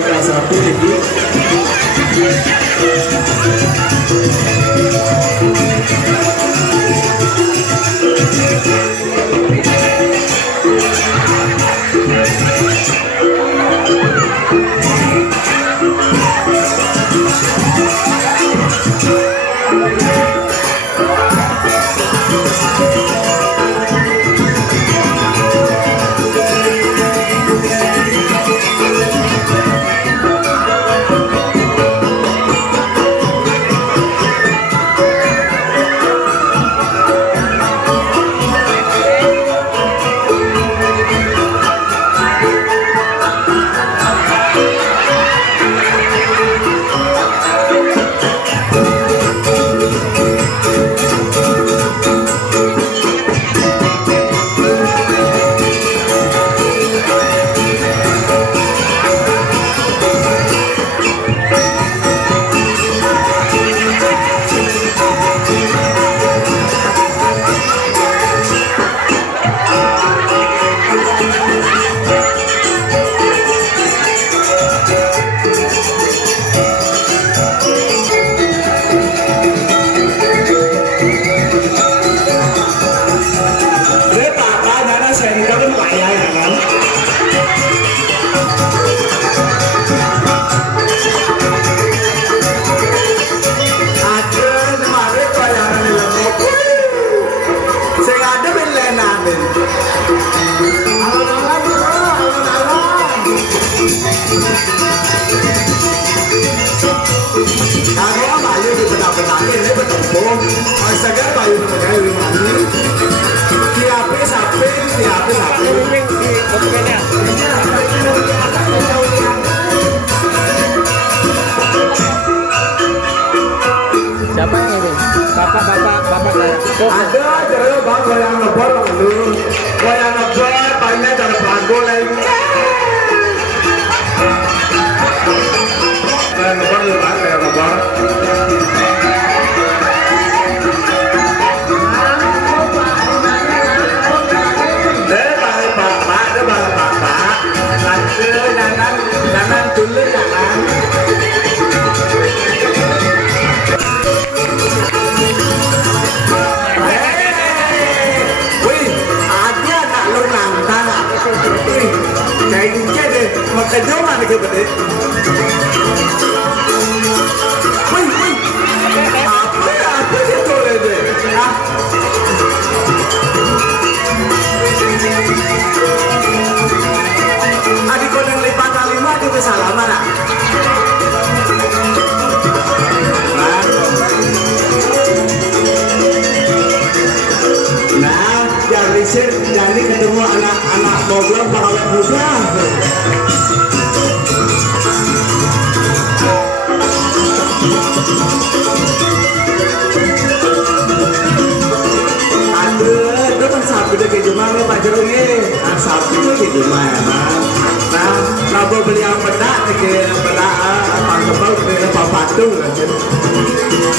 rasa pilih. Siapa yang ini? Bapak saya. Ada cara bang goyang ngebor dulu. Goyang ngebor, paling cara banggo lagi. Goyang ngebor dulu bang, goyang ngebor. Jangan dulu jangan. Makanya ke bede. Wih. Apa itu lede? Ah. Adik kau yang lipat lima itu kesalahan ah. Nah, jadi ketemu anak-anak Bogor bakal muda. Aduh, itu kan sapi udah kayak gimana Pak Jero ini? Nah, sapi itu kayak gimana? Nah, kalau beli yang bedak, kayak bedak, apa kebal, kayak apa patung, kan?